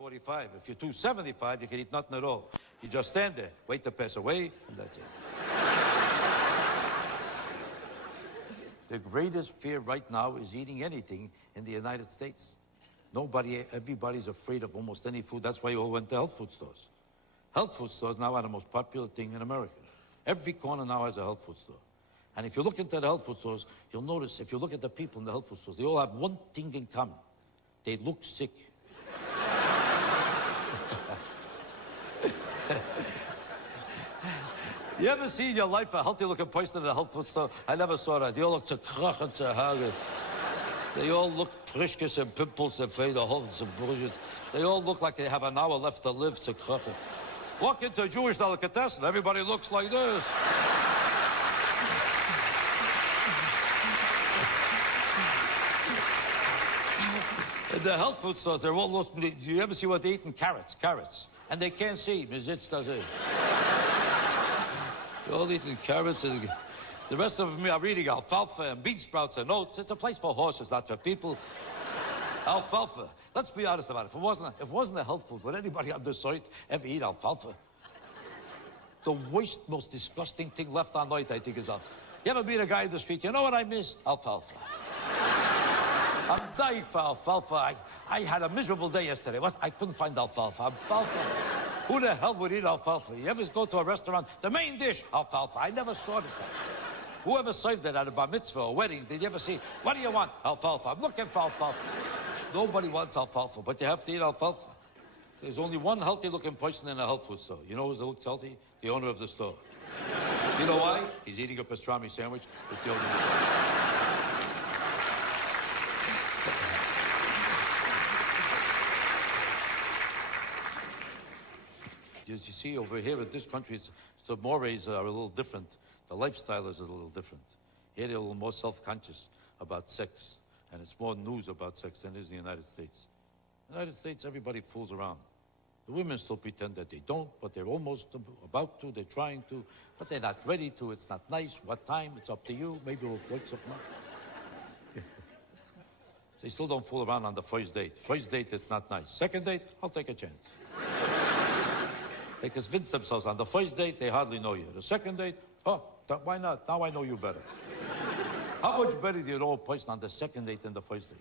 245. If you're 275, you can eat nothing at all. You just stand there, wait to pass away, and that's it. The greatest fear right now is eating anything in the United States. Everybody's afraid of almost any food. That's why you all went to health food stores. Health food stores now are the most popular thing in America. Every corner now has a health food store. And if you look into the health food stores, you'll notice, if you look at the people in the health food stores, they all have one thing in common. They look sick. You ever see in your life a healthy-looking person in a health food store? I never saw that. They all look to krach and to hagen. They all look prishkes and pimples that fade the whole some bullshit. They all look like they have an hour left to live to krach. Walk into a Jewish delicatessen, everybody looks like this. In the health food stores, they're all looking. Do you ever see what they eat in carrots? Carrots. And they can't see. They're all eating carrots. And the rest of them are reading alfalfa and bean sprouts and oats. It's a place for horses, not for people. Alfalfa. Let's be honest about it. If it wasn't a health food, would anybody on this earth ever eat alfalfa? The worst, most disgusting thing left on earth, I think, is alfalfa. You ever meet a guy in the street? You know what I miss? Alfalfa. I'm dying for alfalfa. I had a miserable day yesterday. What? I couldn't find alfalfa. Alfalfa. Who the hell would eat alfalfa? You ever go to a restaurant? The main dish, alfalfa. I never saw this stuff. Whoever served it at a bar mitzvah or wedding, did you ever see, what do you want? Alfalfa. I'm looking for alfalfa. Nobody wants alfalfa, but you have to eat alfalfa. There's only one healthy-looking person in a health food store. You know who looks healthy? The owner of the store. You know why? He's eating a pastrami sandwich. It's the only one. As you see over here in this country, the mores are a little different. The lifestyle is a little different. Here they're a little more self-conscious about sex. And it's more news about sex than it is in the United States. In the United States, everybody fools around. The women still pretend that they don't, but they're almost about to, they're trying to, but they're not ready to. It's not nice. What time? It's up to you. Maybe we'll wake something up. They still don't fool around on the first date. First date, it's not nice. Second date, I'll take a chance. They convince themselves on the first date, they hardly know you. The second date, oh, why not? Now I know you better. How much better do you know a person on the second date than the first date?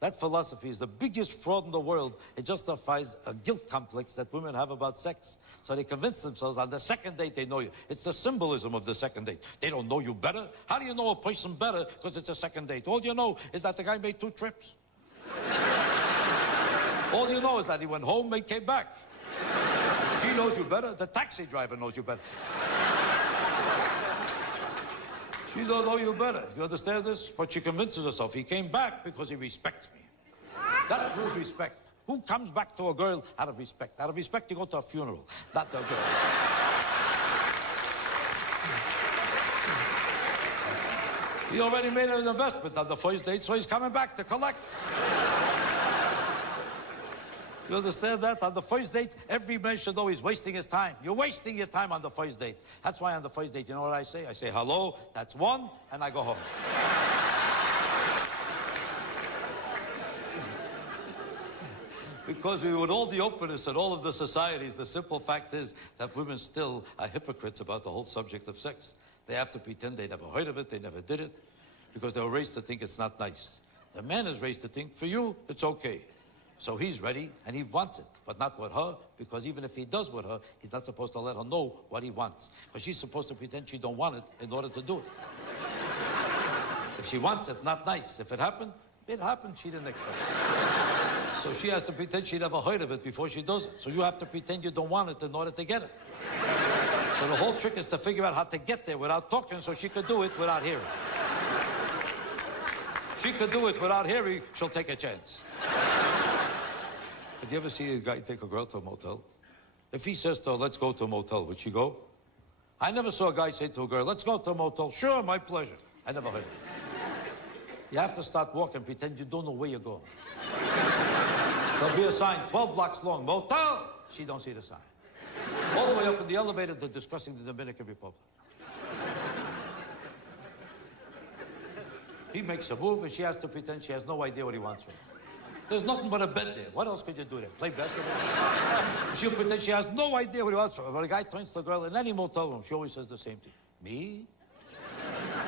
That philosophy is the biggest fraud in the world. It justifies a guilt complex that women have about sex. So they convince themselves on the second date they know you. It's the symbolism of the second date. They don't know you better. How do you know a person better because it's a second date? All you know is that the guy made 2 trips. All you know is that he went home and came back. She knows you better. The taxi driver knows you better. She don't know you better. Do you understand this? But she convinces herself he came back because he respects me. That proves respect. Who comes back to a girl out of respect? Out of respect, you go to a funeral, not to a girl. He already made an investment on the first date, so he's coming back to collect. You understand that? On the first date, every man should know he's wasting his time. You're wasting your time on the first date. That's why on the first date, you know what I say? I say, hello, that's one, and I go home. Because with all the openness in all of the societies, the simple fact is that women still are hypocrites about the whole subject of sex. They have to pretend they never heard of it, they never did it, because they were raised to think it's not nice. The man is raised to think, for you, it's okay. So he's ready, and he wants it, but not with her, because even if he does with her, he's not supposed to let her know what he wants, because she's supposed to pretend she don't want it in order to do it. If she wants it, not nice. If it happened, she didn't expect it. So she has to pretend she never heard of it before she does it. So you have to pretend you don't want it in order to get it. So the whole trick is to figure out how to get there without talking so she could do it without hearing. If she could do it without hearing, she'll take a chance. Did you ever see a guy take a girl to a motel? If he says to her, let's go to a motel, would she go? I never saw a guy say to a girl, let's go to a motel. Sure, my pleasure. I never heard it. You have to start walking, pretend you don't know where you're going. There'll be a sign, 12 blocks long, motel. She don't see the sign. All the way up in the elevator, they're discussing the Dominican Republic. He makes a move, and she has to pretend she has no idea what he wants from her. There's nothing but a bed there. What else could you do there? Play basketball? She'll pretend she has no idea what he wants from her. But a guy turns to the girl in any motel room, she always says the same thing. Me?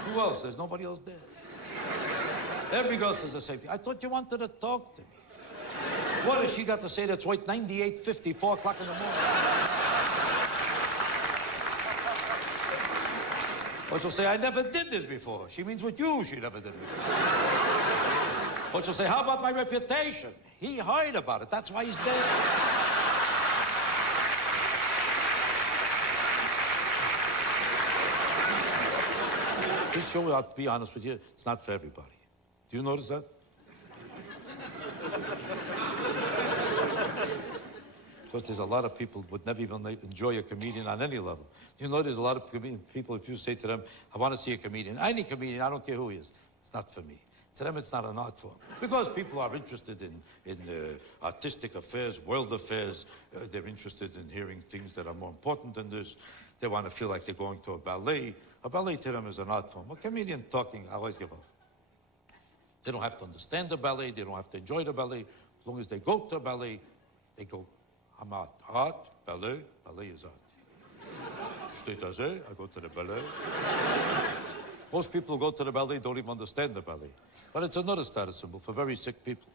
Who else? There's nobody else there. Every girl says the same thing. I thought you wanted to talk to me. What has she got to say that's worth 98.50, 4 o'clock in the morning? Or she'll say, I never did this before. She means with you, she never did it before. Or she'll say, how about my reputation? He heard about it. That's why he's dead. This show, I'll be honest with you, it's not for everybody. Do you notice that? Because there's a lot of people who would never even enjoy a comedian on any level. You know, there's a lot of people, if you say to them, I want to see a comedian, any comedian, I don't care who he is, it's not for me. To them, it's not an art form. Because people are interested in artistic affairs, world affairs. They're interested in hearing things that are more important than this. They want to feel like they're going to a ballet. A ballet to them is an art form. A comedian talking, I always give up. They don't have to understand the ballet. They don't have to enjoy the ballet. As long as they go to a ballet, they go, I'm art. Art, ballet, ballet is art. I go to the ballet. Most people who go to the ballet don't even understand the ballet. But it's another status symbol for very sick people.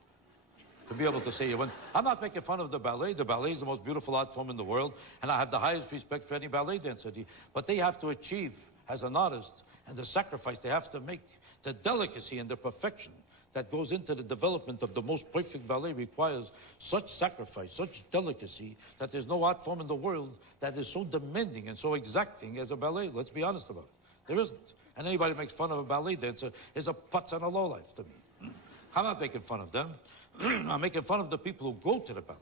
To be able to say, I'm not making fun of the ballet. The ballet is the most beautiful art form in the world, and I have the highest respect for any ballet dancer. What they have to achieve as an artist, and the sacrifice they have to make, the delicacy and the perfection that goes into the development of the most perfect ballet requires such sacrifice, such delicacy, that there's no art form in the world that is so demanding and so exacting as a ballet. Let's be honest about it. There isn't. And anybody who makes fun of a ballet dancer is a putz and a lowlife to me. I'm not making fun of them. I'm making fun of the people who go to the ballet.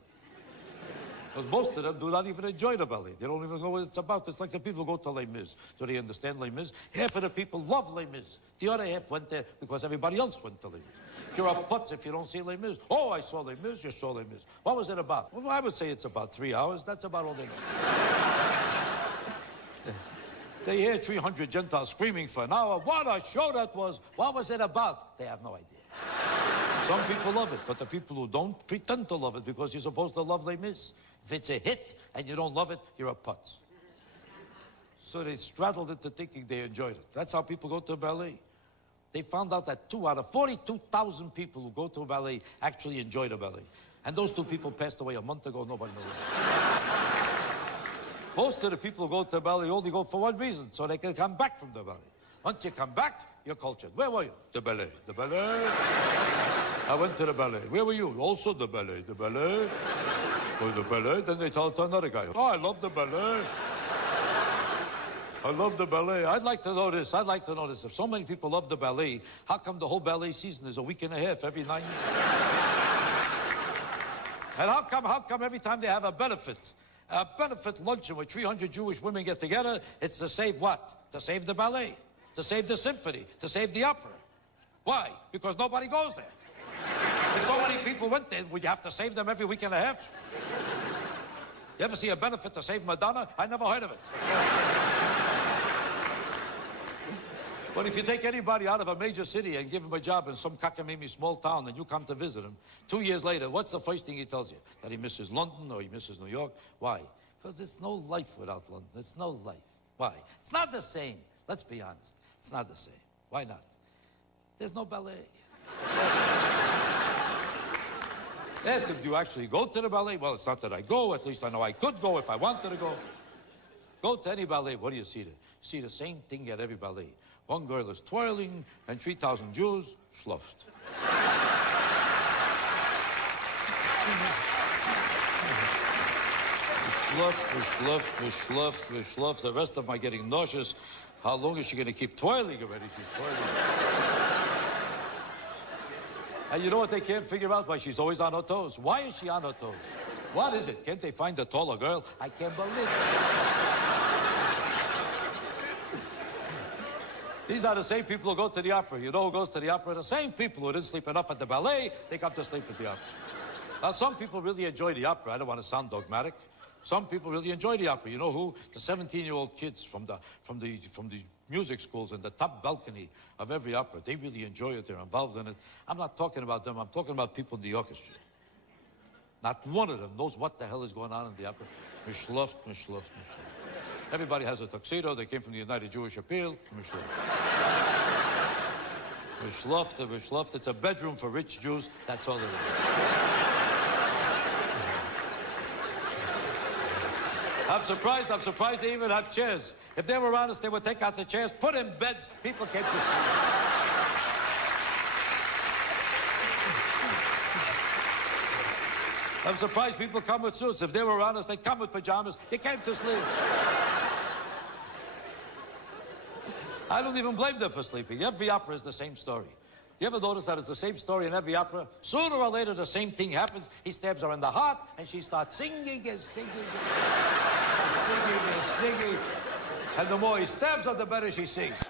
Because most of them do not even enjoy the ballet. They don't even know what it's about. It's like the people who go to Les Mis. Do they understand Les Mis? Half of the people love Les Mis. The other half went there because everybody else went to Les Mis. You're a putz if you don't see Les Mis. Oh, I saw Les Mis. You saw Les Mis. What was it about? Well, I would say it's about 3 hours. That's about all they know. They hear 300 Gentiles screaming for an hour. What a show that was. What was it about? They have no idea. Some people love it, but the people who don't pretend to love it because you're supposed to love Les Mis. If it's a hit and you don't love it, you're a putz. So they straddled into thinking they enjoyed it. That's how people go to a ballet. They found out that 2 out of 42,000 people who go to a ballet actually enjoy the ballet. And those 2 people passed away a month ago, nobody knows. Most of the people who go to the ballet only go for one reason, so they can come back from the ballet. Once you come back, you're cultured. Where were you? The ballet. The ballet. I went to the ballet. Where were you? Also the ballet. The ballet. Go to the ballet. Then they tell it to another guy. Oh, I love the ballet. I love the ballet. I'd like to know this. I'd like to know this. If so many people love the ballet, how come the whole ballet season is a week and a half every 9 years? And how come every time they have a benefit luncheon where 300 Jewish women get together, it's to save what? To save the ballet, to save the symphony, to save the opera. Why? Because nobody goes there. If so many people went there, would you have to save them every week and a half? You ever see a benefit to save Madonna? I never heard of it. But if you take anybody out of a major city and give him a job in some cockamamie small town and you come to visit him, 2 years later, what's the first thing he tells you? That he misses London or he misses New York? Why? Because there's no life without London. There's no life. Why? It's not the same. Let's be honest. It's not the same. Why not? There's no ballet. Ask him, do you actually go to the ballet? Well, it's not that I go. At least I know I could go if I wanted to go. Go to any ballet. What do you see there? You see the same thing at every ballet. One girl is twirling, and 3,000 Jews schluffed. We schluffed. The rest of them are getting nauseous. How long is she going to keep twirling already? She's twirling. And you know what they can't figure out? Why she's always on her toes. Why is she on her toes? What is it? Can't they find a taller girl? I can't believe it. These are the same people who go to the opera. You know who goes to the opera? The same people who didn't sleep enough at the ballet, they come to sleep at the opera. Now, some people really enjoy the opera. I don't want to sound dogmatic. Some people really enjoy the opera. You know who? The 17-year-old kids from the music schools in the top balcony of every opera. They really enjoy it. They're involved in it. I'm not talking about them. I'm talking about people in the orchestra. Not one of them knows what the hell is going on in the opera. Mishluft, mishluft, mishluft. Everybody has a tuxedo. They came from the United Jewish Appeal. Mishluft, mishluft. It's a bedroom for rich Jews. That's all it is. I'm surprised they even have chairs. If they were honest, they would take out the chairs, put in beds, people came to sleep. I'm surprised people come with suits. If they were honest, they'd come with pajamas. You came to sleep. I don't even blame them for sleeping. Every opera is the same story. You ever notice that it's the same story in every opera? Sooner or later, the same thing happens. He stabs her in the heart, and she starts singing and singing and singing. And the more he stabs her, the better she sings.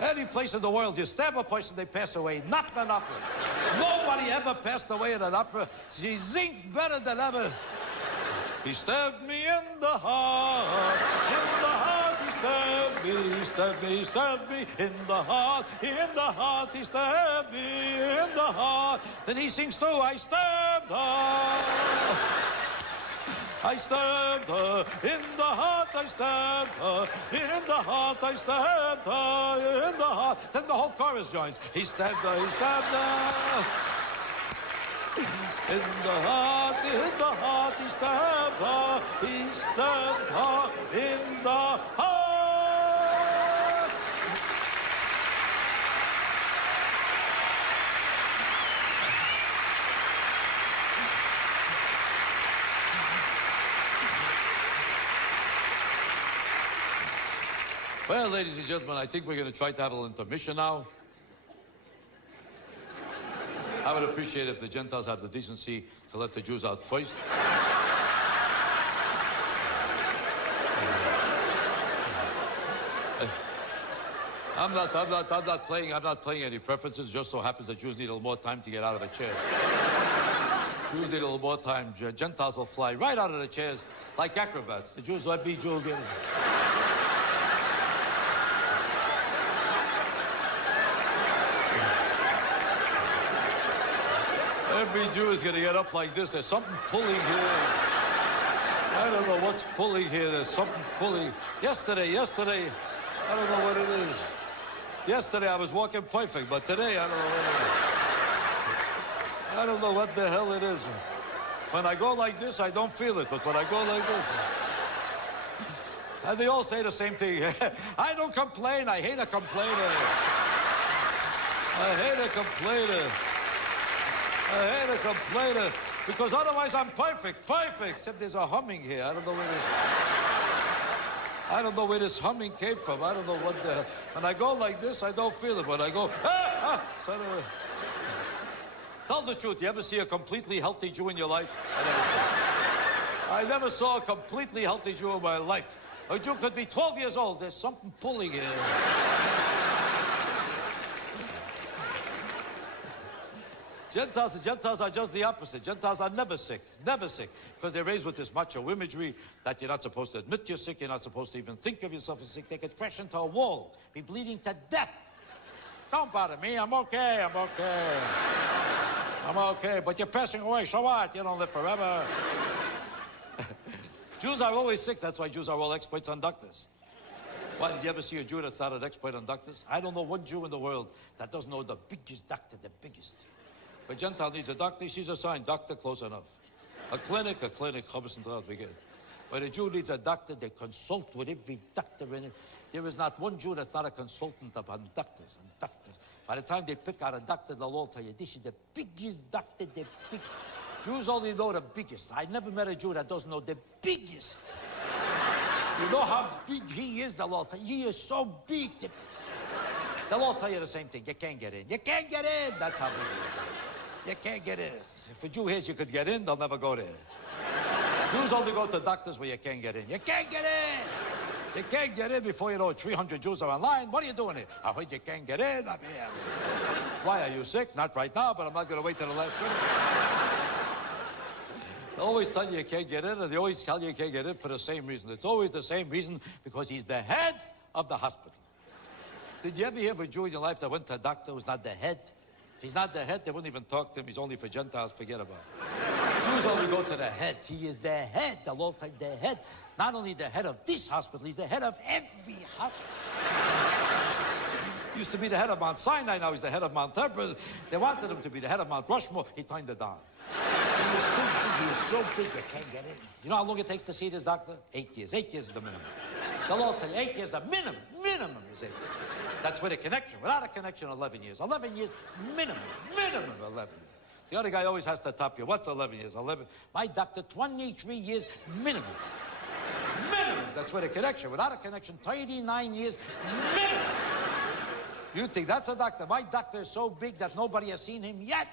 Any place in the world, you stab a person, they pass away. Not an opera. Nobody ever passed away in an opera. She sings better than ever. He stabbed me in the heart, in the heart. He stabbed me, he stabbed me, he stabbed me in the heart, he stabbed me in the heart. Then he sings too, I stabbed her. I stabbed her in the heart, I stabbed her in the heart, I stabbed her in the heart. Then the whole chorus joins. He stabbed her, he stabbed her. In the heart, he stabbed her in the heart. Well, ladies and gentlemen, I think we're going to try to have a little intermission now. I would appreciate if the Gentiles have the decency to let the Jews out first. I'm not playing any preferences. Just so happens that Jews need a little more time to get out of the chair. Jews need a little more time. Gentiles will fly right out of the chairs like acrobats. The Jews let me Jew get it. Every Jew is going to get up like this. There's something pulling here. I don't know what's pulling here. There's something pulling. Yesterday, I don't know what it is. Yesterday I was walking perfect, but today I don't know what it is. I don't know what the hell it is. When I go like this, I don't feel it, but when I go like this... And they all say the same thing. I don't complain. I hate a complainer. I hate a complainer. I hate a complainer, because otherwise I'm perfect, except there's a humming here. I don't know where this... I don't know where this humming came from. I don't know what the hell. When I go like this, I don't feel it. When I go, son of a... Tell the truth, you ever see a completely healthy Jew in your life? I never saw a completely healthy Jew in my life. A Jew could be 12 years old. There's something pulling here. Gentiles are just the opposite. Gentiles are never sick, because they're raised with this macho imagery that you're not supposed to admit you're sick, you're not supposed to even think of yourself as sick. They could crash into a wall, be bleeding to death. Don't bother me, I'm okay. I'm okay, but you're passing away, so what? You don't live forever. Jews are always sick, that's why Jews are all experts on doctors. Why, did you ever see a Jew that's not an expert on doctors? I don't know one Jew in the world that doesn't know the biggest doctor, the biggest. If a Gentile needs a doctor, he sees a sign, doctor, close enough. A clinic, begin. When a Jew needs a doctor, they consult with every doctor in it. There is not one Jew that's not a consultant upon doctors and doctors. By the time they pick out a doctor, they'll all tell you, this is the biggest doctor, the biggest. Jews only know the biggest. I never met a Jew that doesn't know the biggest. You know how big he is, they'll all tell you, he is so big. They'll all tell you the same thing, you can't get in. You can't get in, that's how big he is. You can't get in. If a Jew hears you could get in, they'll never go there. Jews only go to doctors where you can't get in. You can't get in! You can't get in before you know 300 Jews are online. What are you doing here? I heard you can't get in. I'm here. Why, are you sick? Not right now, but I'm not going to wait till the last minute. always tell you can't get in, and they always tell you can't get in for the same reason. It's always the same reason, because he's the head of the hospital. Did you ever hear of a Jew in your life that went to a doctor who's not the head? If he's not the head, they wouldn't even talk to him. He's only for Gentiles, forget about it. Jews only go to the head. He is the head, the Lord, the head. Not only the head of this hospital, he's the head of every hospital. Used to be the head of Mount Sinai, now he's the head of Mount Hebron. They wanted him to be the head of Mount Rushmore. He turned it down. He is too big. He is so big you can't get in. You know how long it takes to see this doctor? 8 years. 8 years is the minimum. The Lord tell you 8 years, the minimum. Minimum is 8 years. That's with a connection. Without a connection, 11 years. 11 years, minimum. Minimum 11 years. The other guy always has to top you. What's 11 years? 11. My doctor, 23 years, minimum. Minimum. That's with a connection. Without a connection, 39 years, minimum. You think that's a doctor? My doctor is so big that nobody has seen him yet.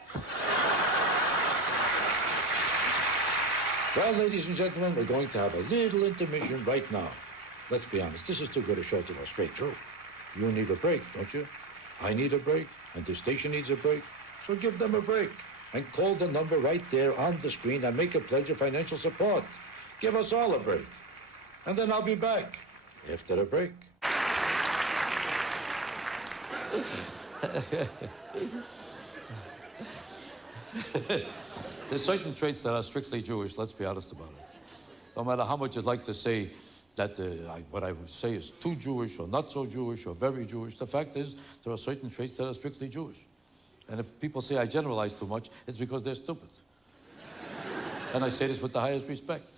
Well, ladies and gentlemen, we're going to have a little intermission right now. Let's be honest, this is too good a show to go straight through. You need a break, don't you? I need a break, and the station needs a break. So give them a break. And call the number right there on the screen and make a pledge of financial support. Give us all a break. And then I'll be back after the break. There's certain traits that are strictly Jewish, let's be honest about it. No matter how much you'd like to say that what I would say is too Jewish or not so Jewish or very Jewish, the fact is there are certain traits that are strictly Jewish. And if people say I generalize too much, it's because they're stupid. And I say this with the highest respect.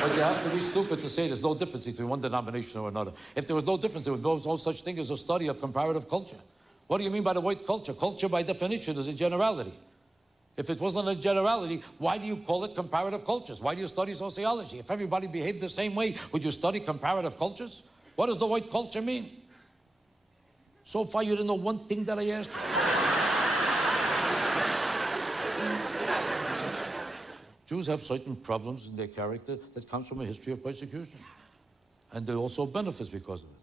But you have to be stupid to say there's no difference between one denomination or another. If there was no difference, there was no such thing as a study of comparative culture. What do you mean by the word culture? Culture, by definition, is a generality. If it wasn't a generality, why do you call it comparative cultures? Why do you study sociology? If everybody behaved the same way, would you study comparative cultures? What does the word culture mean? So far, you didn't know one thing that I asked you. Jews have certain problems in their character that comes from a history of persecution. And there are also benefits because of it.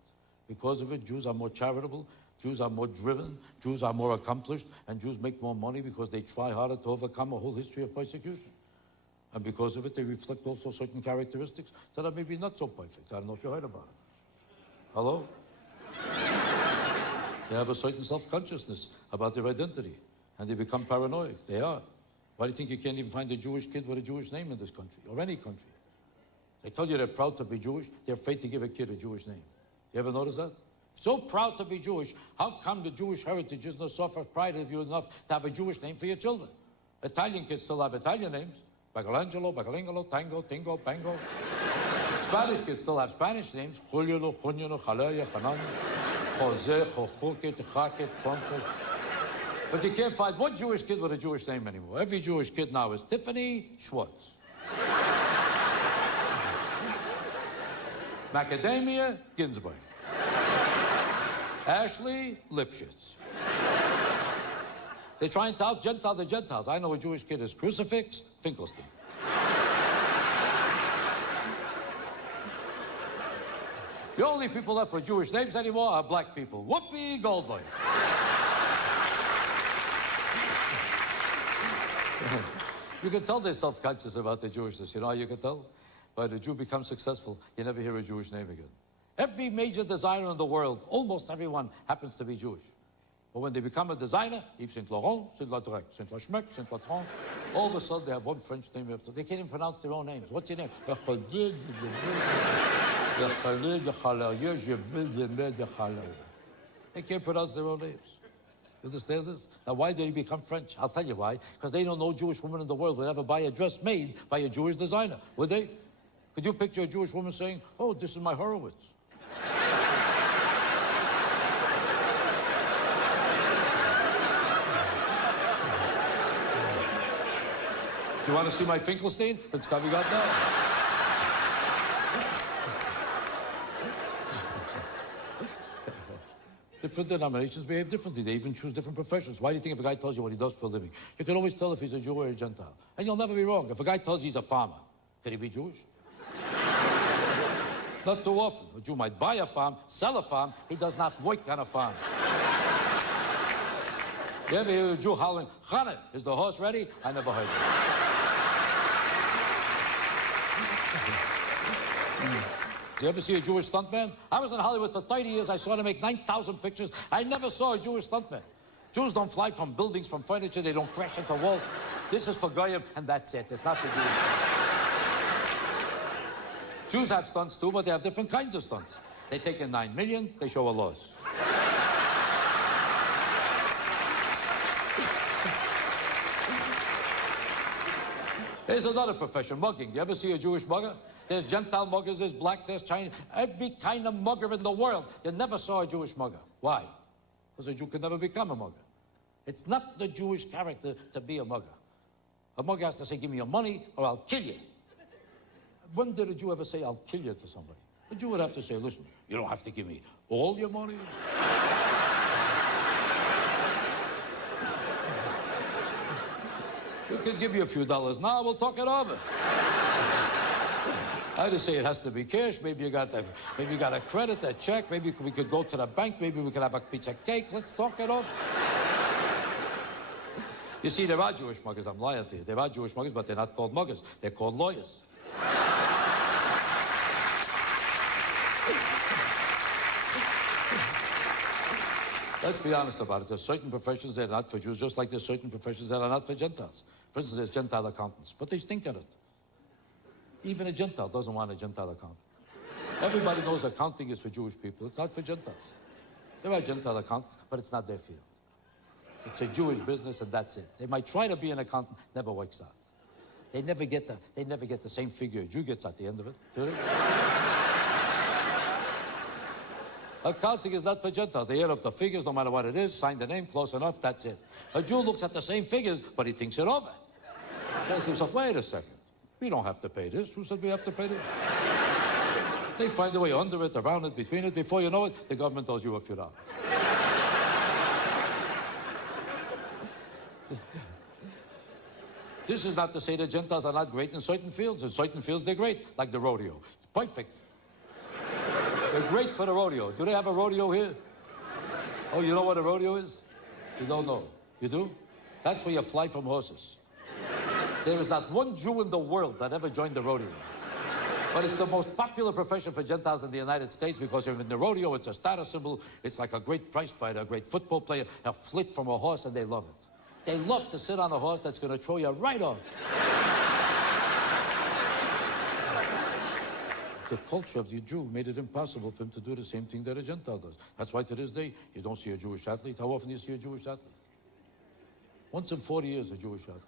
Because of it, Jews are more charitable, Jews are more driven, Jews are more accomplished, and Jews make more money because they try harder to overcome a whole history of persecution. And because of it, they reflect also certain characteristics that are maybe not so perfect. I don't know if you heard about it. Hello? They have a certain self-consciousness about their identity, and they become paranoid. They are. Why do you think you can't even find a Jewish kid with a Jewish name in this country, or any country? They tell you they're proud to be Jewish, they're afraid to give a kid a Jewish name. You ever notice that? So proud to be Jewish, how come the Jewish heritage is no source of pride of you enough to have a Jewish name for your children? Italian kids still have Italian names. Michelangelo, Michelangelo, Tango, Tingo, Pango. Spanish kids still have Spanish names. Julio, Junio, Jalea, Hanan, Jose, Jojuket, Jaket, Fonfo. But you can't find one Jewish kid with a Jewish name anymore. Every Jewish kid now is Tiffany Schwartz. Macadamia Ginsburg. Ashley Lipschitz. They try and out-Gentile the Gentiles. I know a Jewish kid is Crucifix Finkelstein. The only people left with Jewish names anymore are black people. Whoopi Goldberg. You can tell they're self-conscious about their Jewishness. You know how you can tell? When a Jew becomes successful, you never hear a Jewish name again. Every major designer in the world, almost everyone, happens to be Jewish. But when they become a designer, Yves Saint Laurent, Saint Lautrec, Saint Lachmec, Saint Latran, all of a sudden they have one French name after. They can't even pronounce their own names. What's your name? They can't pronounce their own names. You understand this? Now, why did he become French? I'll tell you why. Because they don't know Jewish woman in the world would ever buy a dress made by a Jewish designer, would they? Could you picture a Jewish woman saying, oh, this is my Horowitz? Do you want to see my Finkelstein? It's coming out now. Different denominations behave differently. They even choose different professions. Why do you think if a guy tells you what he does for a living? You can always tell if he's a Jew or a Gentile. And you'll never be wrong. If a guy tells you he's a farmer, can he be Jewish? Not too often. A Jew might buy a farm, sell a farm. He does not work on a farm. You ever hear a Jew howling, Chana, is the horse ready? I never heard it. Do you ever see a Jewish stuntman? I was in Hollywood for 30 years. I saw them make 9,000 pictures. I never saw a Jewish stuntman. Jews don't fly from buildings, from furniture. They don't crash into walls. This is for Goyim, and that's it. It's not for Jews. Jews have stunts too, but they have different kinds of stunts. They take in 9 million, they show a loss. There's another profession, mugging. You ever see a Jewish mugger? There's Gentile muggers, there's black, there's Chinese, every kind of mugger in the world. You never saw a Jewish mugger. Why? Because a Jew could never become a mugger. It's not the Jewish character to be a mugger. A mugger has to say, give me your money or I'll kill you. When did a Jew ever say, I'll kill you to somebody? A Jew would have to say, listen, you don't have to give me all your money. We could give you a few dollars now, we'll talk it over. I just say it has to be cash. Maybe you got a credit, a check. Maybe we could go to the bank. Maybe we could have a piece of cake. Let's talk it over. You see, there are Jewish muggers. I'm lying to you. There are Jewish muggers, but they're not called muggers. They're called lawyers. Let's be honest about it. There's certain professions that are not for Jews, just like there's certain professions that are not for Gentiles. For instance, there's Gentile accountants, but they stink at it. Even a Gentile doesn't want a Gentile accountant. Everybody knows accounting is for Jewish people. It's not for Gentiles. There are Gentile accountants, but it's not their field. It's a Jewish business, and that's it. They might try to be an accountant, never works out. They never get the same figure a Jew gets at the end of it, do they? Accounting is not for Gentiles. They add up the figures, no matter what it is, sign the name, close enough, that's it. A Jew looks at the same figures, but he thinks it over. Says to himself, wait a second. We don't have to pay this. Who said we have to pay this? They find a way under it, around it, between it. Before you know it, the government owes you a few dollars. This is not to say that Gentiles are not great in certain fields. In certain fields, they're great, like the rodeo. Perfect. They're great for the rodeo. Do they have a rodeo here? Oh, you know what a rodeo is? You don't know. You do? That's where you fly from horses. There is not one Jew in the world that ever joined the rodeo. But it's the most popular profession for Gentiles in the United States because in the rodeo, it's a status symbol. It's like a great prize fighter, a great football player, a flit from a horse, and they love it. They love to sit on a horse that's going to throw you right off. The culture of the Jew made it impossible for him to do the same thing that a Gentile does. That's why to this day, you don't see a Jewish athlete. How often do you see a Jewish athlete? Once in 40 years, a Jewish athlete.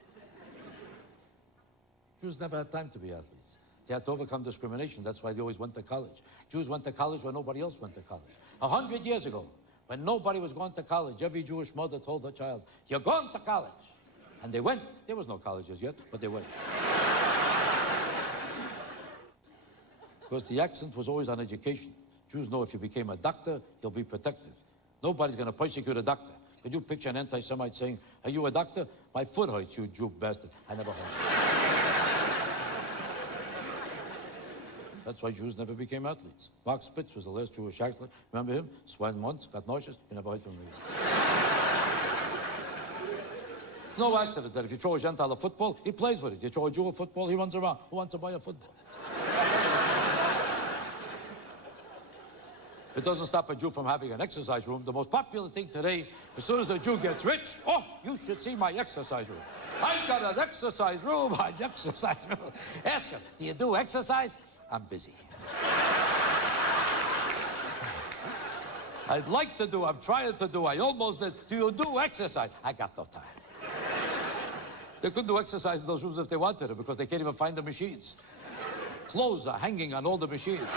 Jews never had time to be athletes. They had to overcome discrimination. That's why they always went to college. Jews went to college when nobody else went to college. 100 years ago, when nobody was going to college, every Jewish mother told her child, you're going to college. And they went. There was no colleges yet, but they went. Because the accent was always on education. Jews know if you became a doctor, you'll be protected. Nobody's going to persecute a doctor. Could you picture an anti-Semite saying, are you a doctor? My foot hurts, you Jew bastard. I never heard. That's why Jews never became athletes. Mark Spitz was the last Jewish athlete. Remember him? Swam once, got nauseous, you never heard from him again. It's no accident that if you throw a Gentile a football, he plays with it. You throw a Jew a football, he runs around. Who wants to buy a football? It doesn't stop a Jew from having an exercise room. The most popular thing today, as soon as a Jew gets rich, oh, you should see my exercise room. I've got an exercise room, an exercise room. Ask him, do you do exercise? I'm busy. I'd like to do, I'm trying to do, I almost did. Do you do exercise? I got no time. They couldn't do exercise in those rooms if they wanted to because they can't even find the machines. Clothes are hanging on all the machines.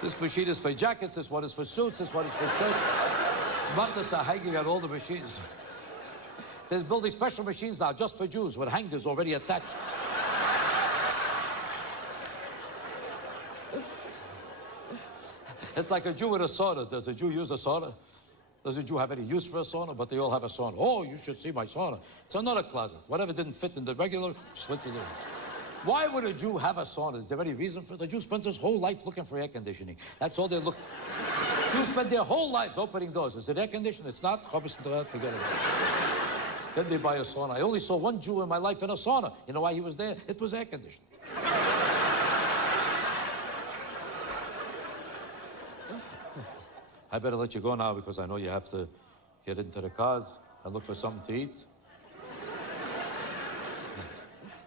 This machine is for jackets, this one is for suits, this one is for shirts. Schmutters are hanging on all the machines. There's building special machines now just for Jews with hangers already attached. It's like a Jew with a sauna. Does a Jew use a sauna? Does a Jew have any use for a sauna? But they all have a sauna. Oh, you should see my sauna. It's another closet. Whatever didn't fit in the regular, just went to the... Why would a Jew have a sauna? Is there any reason for it? The Jew spends his whole life looking for air conditioning. That's all they look for. Jews spend their whole lives opening doors. Is it air conditioning? It's not. Forget it. Then they buy a sauna. I only saw one Jew in my life in a sauna. You know why he was there? It was air conditioned. I better let you go now because I know you have to get into the cars and look for something to eat.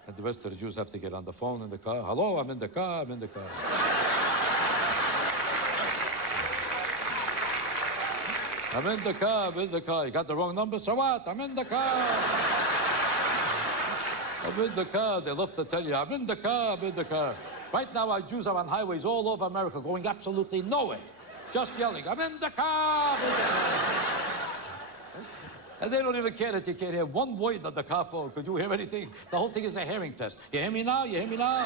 And the rest of the Jews have to get on the phone in the car. Hello, I'm in the car, I'm in the car. I'm in the car, I'm in the car. You got the wrong number, so what? I'm in the car. I'm in the car. They love to tell you, I'm in the car, I'm in the car. Right now, our Jews are on highways all over America going absolutely nowhere. Just yelling, I'm in the car, I'm in the car. And they don't even care that you can't hear one word on the car phone. Could you hear anything? The whole thing is a hearing test. You hear me now? You hear me now?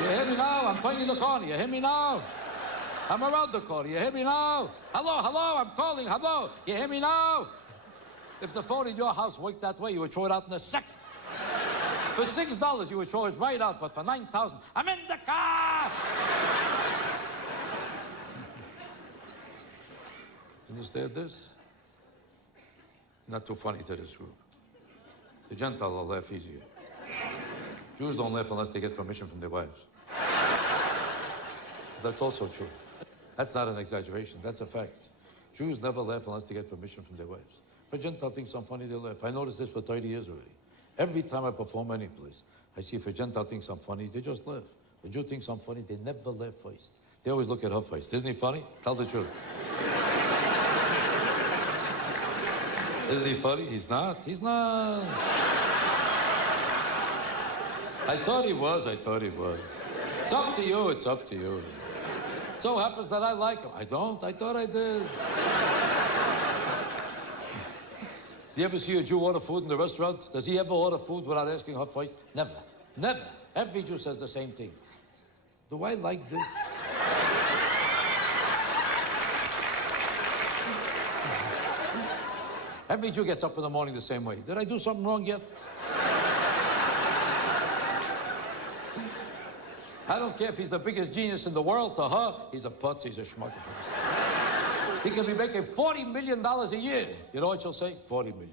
You hear me now? I'm turning the corner. You hear me now? I'm around the corner. You hear me now? Hello, hello, I'm calling. Hello. You hear me now? If the phone in your house worked that way, you would throw it out in a second. For $6, you would throw it right out. But for $9,000, I'm in the car! Understand this? Not too funny to this group. The Gentile will laugh easier. Jews don't laugh unless they get permission from their wives. That's also true. That's not an exaggeration. That's a fact. Jews never laugh unless they get permission from their wives. If a Gentile thinks I'm funny, they laugh. I noticed this for 30 years already. Every time I perform any place, I see if a Gentile thinks I'm funny, they just laugh. If a Jew thinks I'm funny, they never laugh first. They always look at her first. Isn't he funny? Tell the truth. Isn't he funny? He's not. He's not. I thought he was. I thought he was. It's up to you. It's up to you. It so happens that I like him. I don't. I thought I did. Do you ever see a Jew order food in the restaurant? Does he ever order food without asking her first? Never. Never. Every Jew says the same thing. Do I like this? Every Jew gets up in the morning the same way. Did I do something wrong yet? I don't care if he's the biggest genius in the world. To her, he's a putz, he's a schmuck. He can be making $40 million a year. You know what she'll say? 40 million.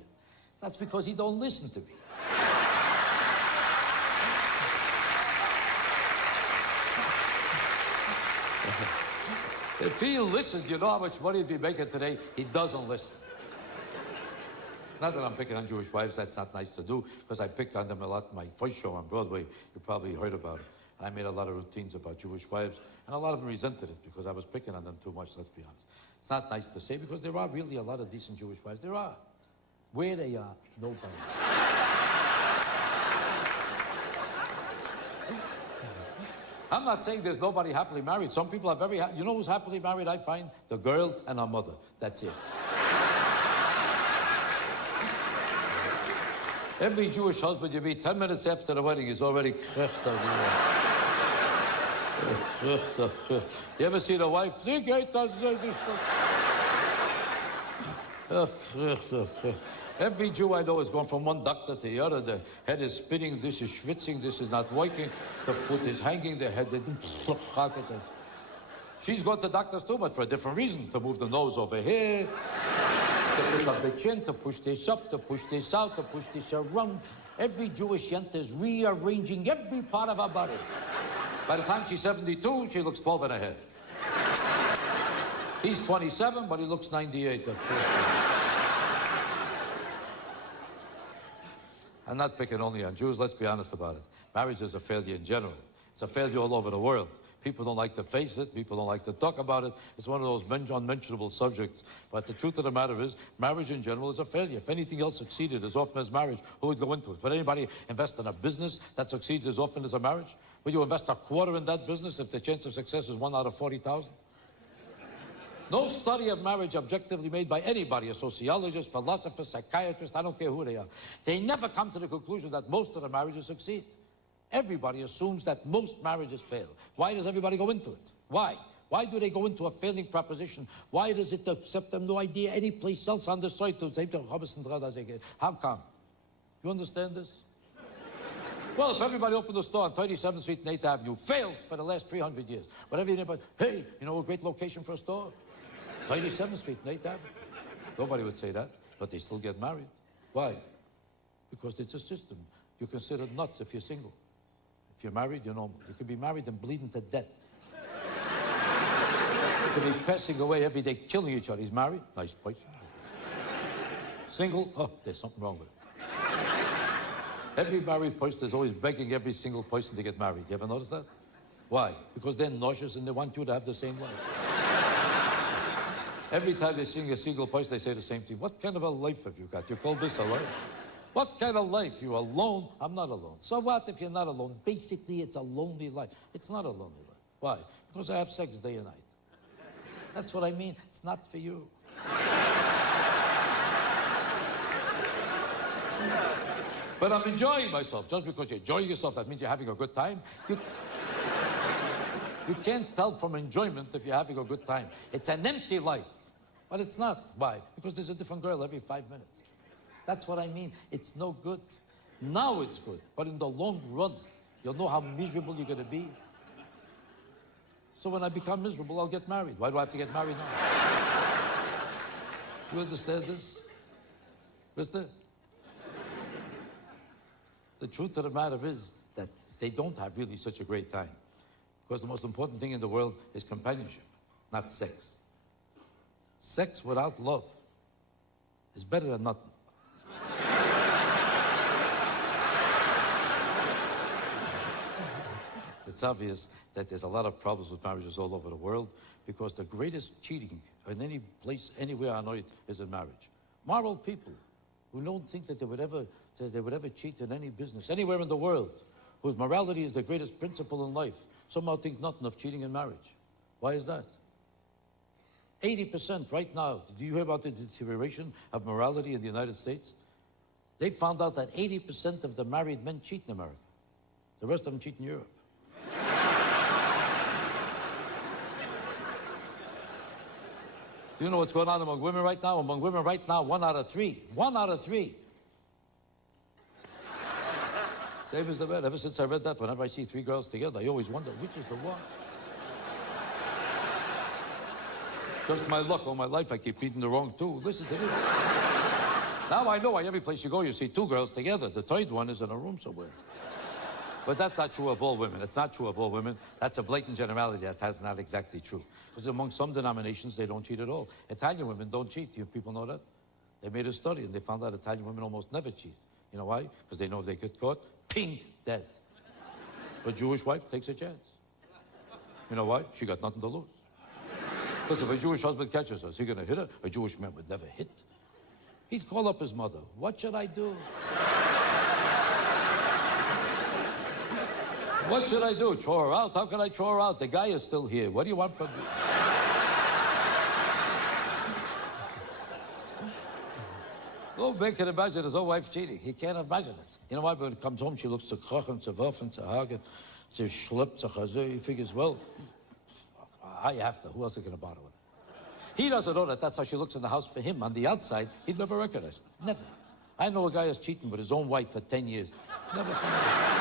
That's because he don't listen to me. If he listened, you know how much money he'd be making today? He doesn't listen. Not that I'm picking on Jewish wives, that's not nice to do, because I picked on them a lot in my first show on Broadway. You probably heard about it. And I made a lot of routines about Jewish wives, and a lot of them resented it because I was picking on them too much, let's be honest. It's not nice to say, because there are really a lot of decent Jewish wives. There are. Where they are, nobody. I'm not saying there's nobody happily married. Some people are very happy. You know who's happily married, I find? The girl and her mother. That's it. Every Jewish husband you meet 10 minutes after the wedding is already... You ever see the wife? Every Jew I know is going from one doctor to the other. The head is spinning, this is schwitzing, this is not working. The foot is hanging, the head... She's going to doctors too, but for a different reason. To move the nose over here, to pick up the chin, to push this up, to push this out, to push this around. Every Jewish yenta is rearranging every part of her body. By the time she's 72, she looks 12 and a half. He's 27, but he looks 98. I'm not picking only on Jews, let's be honest about it. Marriage is a failure in general. It's a failure all over the world. People don't like to face it. People don't like to talk about it. It's one of those unmentionable subjects. But the truth of the matter is, marriage in general is a failure. If anything else succeeded as often as marriage, who would go into it? Would anybody invest in a business that succeeds as often as a marriage? Would you invest a quarter in that business if the chance of success is 1 out of 40,000? No study of marriage objectively made by anybody, a sociologist, philosopher, psychiatrist, I don't care who they are. They never come to the conclusion that most of the marriages succeed. Everybody assumes that most marriages fail. Why does everybody go into it? Why? Why do they go into a failing proposition? Why does it accept them no idea any place else on the site to say how come? You understand this? Well, if everybody opened a store on 37th Street and 8th Avenue, failed for the last 300 years. Whatever anybody, hey, you know a great location for a store? 37th Street and 8th Avenue. Nobody would say that. but they still get married. Why? Because it's a system. You're considered nuts if you're single. If you're married, you're normal. You could be married and bleeding to death. You could be passing away every day, killing each other. He's married, nice place. Single, oh, there's something wrong with it. Every married person is always begging every single person to get married. You ever notice that? Why? Because they're nauseous and they want you to have the same life. Every time they see a single person, they say the same thing. What kind of a life have you got? You call this a life? What kind of life? You're alone? I'm not alone. So what if you're not alone? Basically, it's a lonely life. It's not a lonely life. Why? Because I have sex day and night. That's what I mean. It's not for you. But I'm enjoying myself. Just because you're enjoying yourself, that means you're having a good time. You can't tell from enjoyment if you're having a good time. It's an empty life. But it's not. Why? Because there's a different girl every 5 minutes. That's what I mean. It's no good. Now it's good. But in the long run, you'll know how miserable you're going to be. So when I become miserable, I'll get married. Why do I have to get married now? Do you understand this? Mister? The truth of the matter is that they don't have really such a great time. Because the most important thing in the world is companionship, not sex. Sex without love is better than nothing. It's obvious that there's a lot of problems with marriages all over the world because the greatest cheating in any place, anywhere on earth, is in marriage. Moral people who don't think that they would ever cheat in any business, anywhere in the world, whose morality is the greatest principle in life, somehow think nothing of cheating in marriage. Why is that? 80% right now, do you hear about the deterioration of morality in the United States? They found out that 80% of the married men cheat in America. The rest of them cheat in Europe. Do you know what's going on among women right now? Among women right now, 1 out of 3. 1 out of 3. Same as the man. Ever since I read that, whenever I see 3 girls together, I always wonder, which is the one? Just my luck. All my life, I keep beating the wrong 2. Listen to this. Now I know why every place you go, you see 2 girls together. The third one is in a room somewhere. But that's not true of all women. It's not true of all women. That's a blatant generality. That's not exactly true. Because among some denominations, they don't cheat at all. Italian women don't cheat. You people know that? They made a study, and they found out Italian women almost never cheat. You know why? Because they know if they get caught, ping, dead. A Jewish wife takes a chance. You know why? She got nothing to lose. Because if a Jewish husband catches her, is he going to hit her? A Jewish man would never hit. He'd call up his mother. What should I do? What should I do? Throw her out? How can I throw her out? The guy is still here. What do you want from me? No man can imagine his own wife cheating. He can't imagine it. You know why? When he comes home, she looks to kochen, to werfen, to hagen, to schlip, to chazoo. He figures, well, I have to. Who else is going to bother with it? He doesn't know that that's how she looks in the house for him. On the outside, he'd never recognize it. Never. I know a guy who's cheating with his own wife for 10 years. Never found out.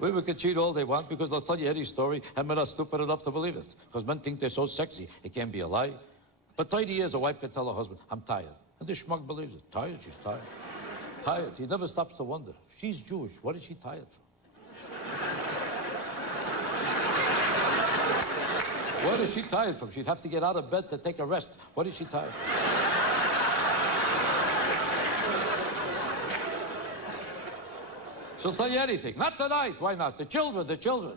Women can cheat all they want because they'll tell you any story and men are stupid enough to believe it. Because men think they're so sexy, it can't be a lie. For 30 years, a wife can tell her husband, I'm tired. And this schmuck believes it. Tired? She's tired. Tired. He never stops to wonder. She's Jewish. What is she tired from? What is she tired from? She'd have to get out of bed to take a rest. What is she tired from? She'll tell you anything. Not tonight. Why not? The children, the children.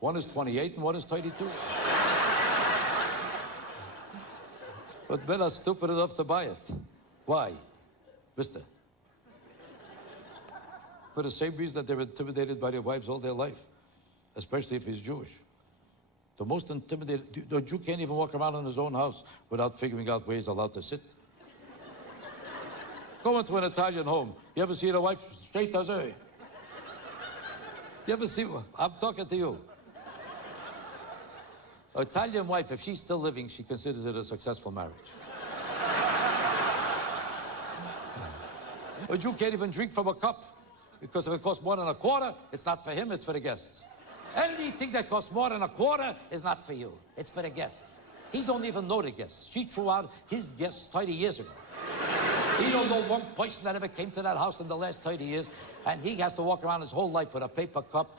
One is 28 and one is 32. But men are stupid enough to buy it. Why? Mister? For the same reason that they're intimidated by their wives all their life. Especially if he's Jewish. The most intimidated... The Jew can't even walk around in his own house without figuring out where he's allowed to sit. Go into an Italian home. You ever see the wife straight as her? You ever see one? I'm talking to you. An Italian wife, if she's still living, she considers it a successful marriage. A Jew can't even drink from a cup because if it costs more than a quarter, it's not for him, it's for the guests. Anything that costs more than a quarter is not for you. It's for the guests. He don't even know the guests. She threw out his guests 30 years ago. He don't know one person that ever came to that house in the last 30 years, and he has to walk around his whole life with a paper cup.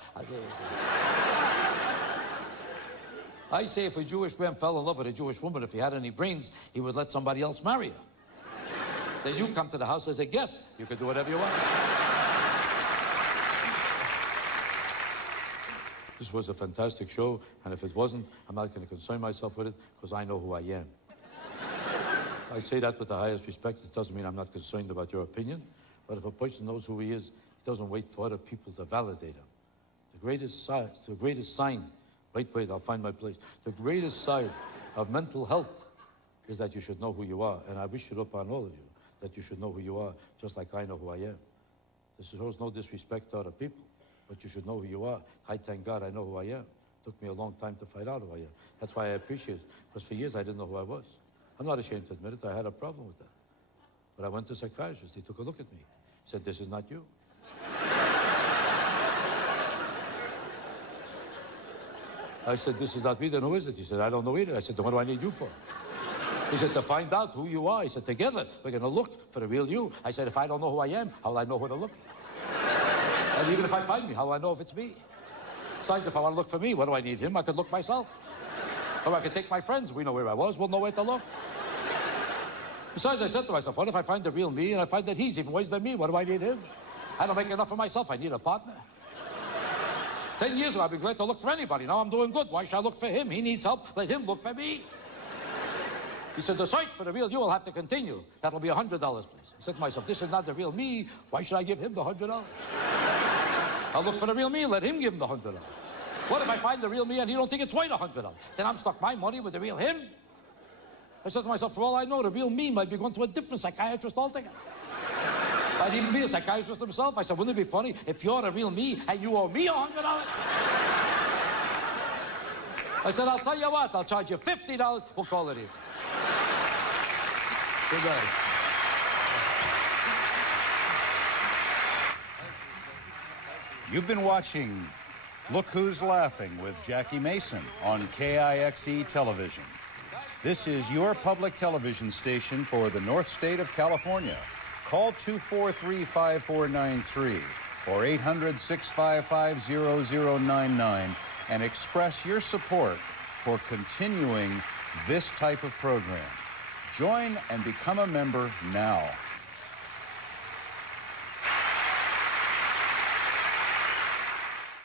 I say if a Jewish man fell in love with a Jewish woman, if he had any brains, he would let somebody else marry her. Then you come to the house as a guest. You can do whatever you want. This was a fantastic show, and if it wasn't, I'm not going to concern myself with it, because I know who I am. I say that with the highest respect. It doesn't mean I'm not concerned about your opinion, but if a person knows who he is, he doesn't wait for other people to validate him. The greatest sign, wait, I'll find my place. The greatest sign of mental health is that you should know who you are, and I wish it upon all of you, that you should know who you are, just like I know who I am. This shows no disrespect to other people, but you should know who you are. I thank God I know who I am. It took me a long time to find out who I am. That's why I appreciate it, because for years I didn't know who I was. I'm not ashamed to admit it, I had a problem with that. But I went to a psychiatrist, he took a look at me. He said, this is not you. I said, this is not me, then who is it? He said, I don't know either. I said, then what do I need you for? He said, to find out who you are. He said, together, we're gonna look for the real you. I said, if I don't know who I am, how will I know who to look for? And even if I find me, how will I know if it's me? Besides, if I want to look for me, what do I need him? I could look myself. Or I could take my friends. We know where I was. We'll know where to look. Besides, I said to myself, what if I find the real me and I find that he's even worse than me? What do I need him? I don't make enough for myself. I need a partner. 10 years ago, I'd be glad to look for anybody. Now I'm doing good. Why should I look for him? He needs help. Let him look for me. He said, the search for the real you will have to continue. That'll be $100, please. I said to myself, this is not the real me. Why should I give him the $100? I'll look for the real me. Let him give him the $100. What if I find the real me and he don't think it's worth $100? Then I'm stuck my money with the real him. I said to myself, for all I know, the real me might be going to a different psychiatrist altogether. Might even be a psychiatrist himself. I said, wouldn't it be funny if you're the real me and you owe me $100? I said, I'll tell you what, I'll charge you $50. We'll call it even. Good night. You've been watching Look Who's Laughing with Jackie Mason on KIXE Television. This is your public television station for the North State of California. Call 243-5493 or 800-655-0099 and express your support for continuing this type of program. Join and become a member now.